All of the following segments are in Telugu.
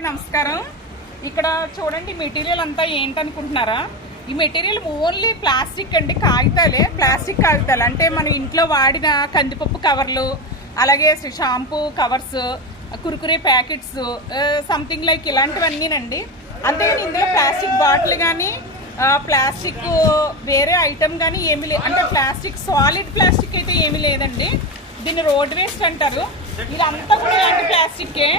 అందరికీ నమస్కారం. ఇక్కడ చూడండి మెటీరియల్ అంతా ఏంటనుకుంటున్నారా? ఈ మెటీరియల్ ఓన్లీ ప్లాస్టిక్ అండి కాగితాలే. ప్లాస్టిక్ కాగితాలు. అంటే మన ఇంట్లో వాడిన కందిపప్పు కవర్లు అలాగే shampoo covers Kurkure packets something like ఇలాంటివన్నీనండి. అంతేగాని ఇందులో ప్లాస్టిక్ బాటిల్ కానీ ప్లాస్టిక్ వేరే ఐటమ్ కానీ ఏమీ లేదు అంటే ప్లాస్టిక్ సాలిడ్ ప్లాస్టిక్ అయితే ఏమీ లేదండి. దీన్ని రోడ్ వేస్ట్ అంటారు. ఇదంతా కూడా ఇలాంటి ప్లాస్టిక్కే.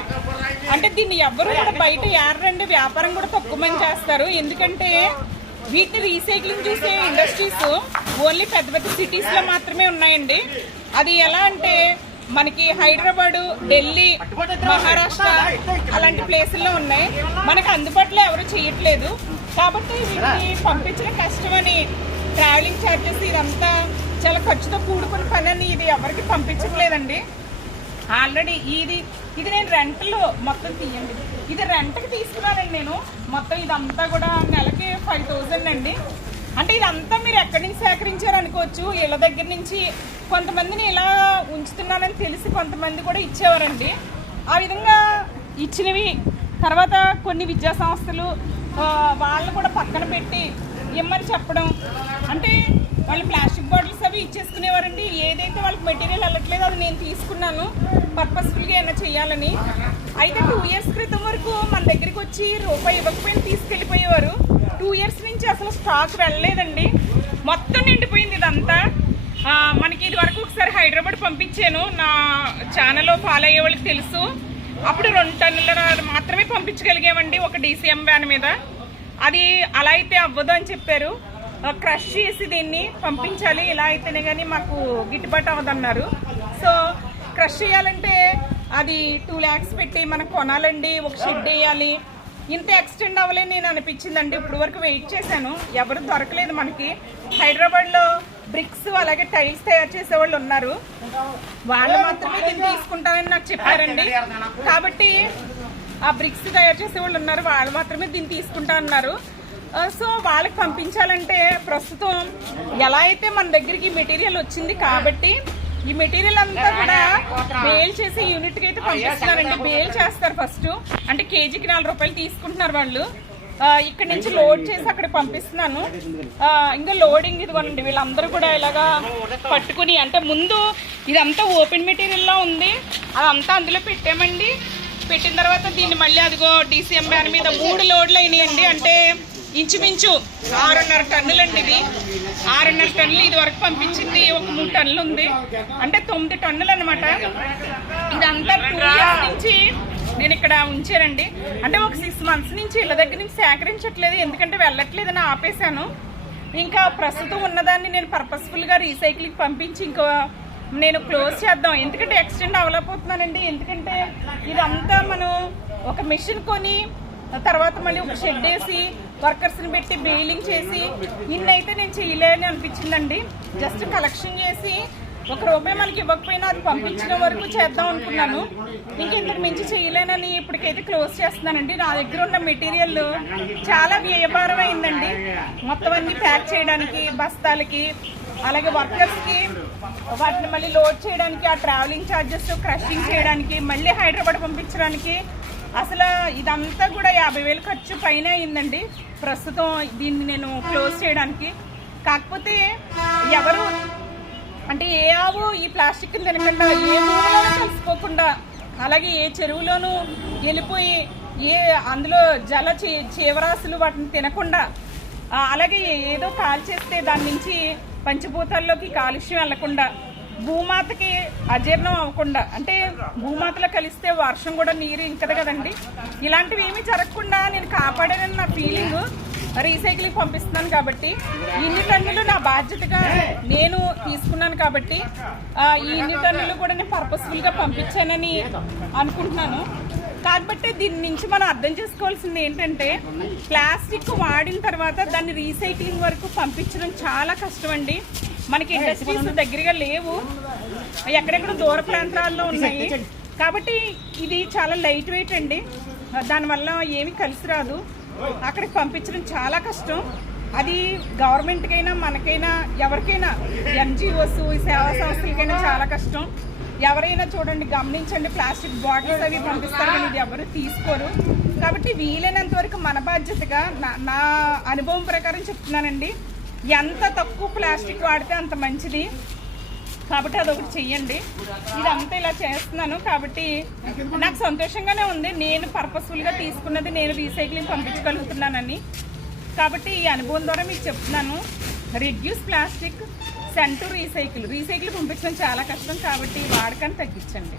అంటే దీన్ని ఎవ్వరు కూడా బయట ఏరండి వ్యాపారం కూడా తక్కువ మంది చేస్తారు. ఎందుకంటే వీటిని రీసైక్లింగ్ చేసే ఇండస్ట్రీస్ ఓన్లీ పెద్ద పెద్ద సిటీస్లో మాత్రమే ఉన్నాయండి. అది ఎలా అంటే మనకి హైదరాబాద్ ఢిల్లీ మహారాష్ట్ర అలాంటి ప్లేసుల్లో ఉన్నాయి. మనకి అందుబాటులో ఎవరు చేయట్లేదు. కాబట్టి వీటిని పంపించడం కష్టమని ట్రావెలింగ్ ఛార్జెస్ ఇదంతా చాలా ఖర్చుతో కూడుకున్న పని అని ఇది ఎవరికి పంపించట్లేదండి. ఆల్రెడీ ఇది ఇది నేను రెంట్లో మొత్తం తీయండి. ఇది రెంట్కి తీసుకున్నానండి నేను. మొత్తం ఇదంతా కూడా నెలకి ఫైవ్ థౌజండ్ అండి. అంటే ఇదంతా మీరు ఎక్కడి నుంచి సేకరించారు అనుకోవచ్చు. ఇళ్ళ దగ్గర నుంచి కొంతమందిని ఇలా ఉంచుతున్నానని తెలిసి కొంతమంది కూడా ఇచ్చేవారండి. ఆ విధంగా ఇచ్చినవి తర్వాత కొన్ని విద్యా సంస్థలు వాళ్ళు కూడా పక్కన పెట్టి ఇమ్మని చెప్పడం. అంటే వాళ్ళు ప్లాస్టిక్ బాటిల్స్ అవి ఇచ్చేసుకునేవారండి. ఏదైతే వాళ్ళకి మెటీరియల్ వెళ్ళట్లేదో అది నేను తీసుకున్నాను. పర్పస్ఫుల్గా ఏమైనా చేయాలని అయితే టూ ఇయర్స్ క్రితం వరకు మన దగ్గరికి వచ్చి రూపాయి ఇవ్వకపోయినా తీసుకెళ్ళిపోయేవారు. టూ ఇయర్స్ నుంచి అసలు స్టాక్ వెళ్ళలేదండి. మొత్తం నిండిపోయింది ఇదంతా. మనకి ఇది వరకు ఒకసారి హైదరాబాద్ పంపించాను. నా ఛానల్లో ఫాలో అయ్యే వాళ్ళకి తెలుసు. అప్పుడు రెండు టన్నుల మాత్రమే పంపించగలిగామండి ఒక డీసీఎం వ్యాన్ మీద. అది అలా అయితే అవ్వదు అని చెప్పారు. క్రష్ చేసి దీన్ని పంపించాలి. ఇలా అయితేనే కానీ మాకు గిట్టుబాటు అవ్వదన్నారు. సో క్రష్ చేయాలంటే అది టూ ల్యాక్స్ పెట్టి మనం కొనాలండి ఒక షెడ్ వేయాలి. ఇంత ఎక్స్టెండ్ అవ్వలేని నేను అనిపించిందండి. ఇప్పుడు వరకు వెయిట్ చేశాను. ఎవరు దొరకలేదు మనకి. హైదరాబాద్లో బ్రిక్స్ అలాగే టైల్స్ తయారు చేసే వాళ్ళు ఉన్నారు. వాళ్ళు మాత్రమే దీన్ని తీసుకుంటారని నాకు చెప్పారండి. కాబట్టి ఆ బ్రిక్స్ తయారు చేసే వాళ్ళు ఉన్నారు. వాళ్ళు మాత్రమే దీన్ని తీసుకుంటా అన్నారు. సో వాళ్ళకి పంపించాలంటే ప్రస్తుతం ఎలా అయితే మన దగ్గరికి మెటీరియల్ వచ్చింది కాబట్టి ఈ మెటీరియల్ అంతా కూడా బేల్ చేసి యూనిట్కి అయితే పంపిస్తున్నారండి బేల్ చేస్తారు ఫస్ట్ అంటే కేజీకి నాలుగు రూపాయలు తీసుకుంటున్నారు వాళ్ళు. ఇక్కడ నుంచి లోడ్ చేసి అక్కడ పంపిస్తున్నాను. ఇంకా లోడింగ్ ఇదిగోనండి వీళ్ళందరూ కూడా ఇలాగా పట్టుకుని అంటే ముందు ఇదంతా ఓపెన్ మెటీరియల్ లా ఉంది. అదంతా అందులో పెట్టామండి. పెట్టిన తర్వాత దీన్ని మళ్ళీ అదిగో డీసీఎం బ్యాన్ మీద మూడు లోడ్లు అయినాయండి. అంటే ఇంచుమించు ఆరున్నర టన్నులండి ఇది. ఆరున్నర టన్నులు ఇది వరకు పంపించింది ఒక మూడు టన్నులు ఉంది. అంటే తొమ్మిది టన్నులు అనమాట ఇదంతా టూ ఇయర్స్ నుంచి నేను ఇక్కడ ఉంచానండి. అంటే ఒక సిక్స్ మంత్స్ నుంచి ఇళ్ళ దగ్గర నుంచి సేకరించట్లేదు. ఎందుకంటే వెళ్ళట్లేదని ఆపేశాను. ఇంకా ప్రస్తుతం ఉన్నదాన్ని నేను పర్పస్ఫుల్గా రీసైక్లింగ్ పంపించి ఇంకో నేను క్లోజ్ చేద్దాం. ఎందుకంటే ఎక్స్టెండ్ అవ్వలేకపోతున్నానండి. ఎందుకంటే ఇదంతా మనం ఒక మిషన్ కొని తర్వాత మళ్ళీ ఒక షెడ్ వేసి వర్కర్స్ని పెట్టి బెయిలింగ్ చేసి ఇన్నైతే నేను చేయలేని అనిపించిందండి. జస్ట్ కలెక్షన్ చేసి ఒక రూపాయి మనకి ఇవ్వకపోయినా అది పంపించిన వరకు చేద్దాం అనుకున్నాను. ఇంకెంతకు మించి చేయలేనని ఇప్పటికైతే క్లోజ్ చేస్తున్నానండి. నా దగ్గర ఉన్న మెటీరియల్ చాలా వ్యయభారం అయిందండి మొత్తం అన్ని ప్యాక్ చేయడానికి బస్తాలకి అలాగే వర్కర్స్కి వాటిని మళ్ళీ లోడ్ చేయడానికి ఆ ట్రావెలింగ్ ఛార్జెస్ క్రషింగ్ చేయడానికి మళ్ళీ హైదరాబాద్ పంపించడానికి అసలు ఇదంతా కూడా యాభై వేలు ఖర్చు పైన అయిందండి. ప్రస్తుతం దీన్ని నేను క్లోజ్ చేయడానికి. కాకపోతే ఎవరు అంటే ఏ ఆవు ఈ ప్లాస్టిక్ తినకుండా ఏ భూమిలోనూ కలిసిపోకుండా అలాగే ఏ చెరువులోనూ వెళ్ళిపోయి ఏ అందులో జల చీవరాశులు వాటిని తినకుండా అలాగే ఏదో కాల్ చేస్తే దాని నుంచి పంచభూతాల్లోకి కాలుష్యం వెళ్ళకుండా భూమాతకి అజీర్ణం అవ్వకుండా అంటే భూమాతలో కలిస్తే వర్షం కూడా నీరు ఇంకదు కదండి. ఇలాంటివి ఏమీ జరగకుండా నేను కాపాడానని నా ఫీలింగ్ రీసైక్లింగ్ పంపిస్తున్నాను కాబట్టి ఇన్ని టన్నులు నా బాధ్యతగా నేను తీసుకున్నాను కాబట్టి ఈ ఇన్ని టన్నులు కూడా నేను పర్పస్ఫుల్గా పంపించానని అనుకుంటున్నాను. కాబట్టి దీని నుంచి మనం అర్థం చేసుకోవాల్సింది ఏంటంటే ప్లాస్టిక్ వాడిన తర్వాత దాన్ని రీసైక్లింగ్ వరకు పంపించడం చాలా కష్టం అండి మనకి ఇండస్ట్రీస్ దగ్గరగా లేవు. ఎక్కడెక్కడ దూర ప్రాంతాల్లో ఉన్నాయి. కాబట్టి ఇది చాలా లైట్ వెయిట్ అండి. దానివల్ల ఏమీ కలిసి రాదు. అక్కడికి పంపించడం చాలా కష్టం. అది గవర్నమెంట్కైనా మనకైనా ఎవరికైనా ఎన్జిఓస్ సేవా సంస్థలకైనా చాలా కష్టం. ఎవరైనా చూడండి గమనించండి ప్లాస్టిక్ బాటిల్స్ అవి పంపిస్తారు కానీ ఇది ఎవరు తీసుకోరు. కాబట్టి వీలైనంత వరకు మన బాధ్యతగా నా నా అనుభవం ప్రకారం చెప్తున్నానండి. ఎంత తక్కువ ప్లాస్టిక్ వాడితే అంత మంచిది. కాబట్టి అదొకటి చెయ్యండి. ఇదంతా ఇలా చేస్తున్నాను. కాబట్టి నాకు సంతోషంగానే ఉంది. నేను పర్పస్ఫుల్గా తీసుకున్నది నేను రీసైక్లింగ్ పంపించగలుగుతున్నానని. కాబట్టి ఈ అనుభవం ద్వారా మీకు చెప్తున్నాను. రిడ్యూస్ ప్లాస్టిక్ సెంటు రీసైకిల్ రీసైకిల్ పంపించడం చాలా కష్టం. కాబట్టి వాడకాన్ని తగ్గించండి.